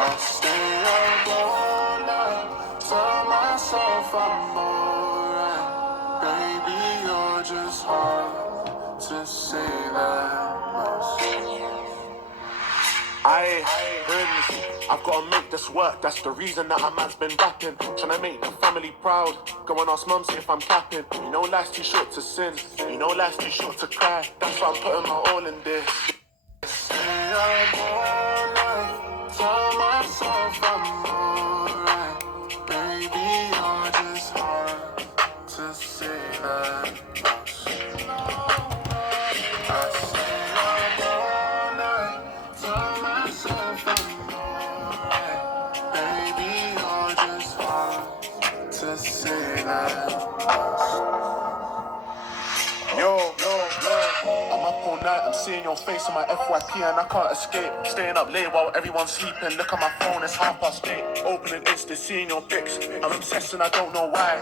I stay up all night, tell myself I'm alright. Baby, you're just hard to say that much. I've gotta make this work, that's the reason that a man's been rapping. Tryna make the family proud, go and ask mum, see if I'm capping. You know life's too short to sin, you know life's too short to cry. That's why I'm putting my all in this. Stay up all night, tell myself I'm alright. Baby, you're just hard to say that much. I stay up all night, tell myself I'm alright. Baby, you're just hard to say that much. I'm up all night, I'm seeing your face on my FYP and I can't escape. Staying up late while everyone's sleeping, look at my phone, it's 8:30. Opening Insta, seeing your pics, I'm obsessed and I don't know why.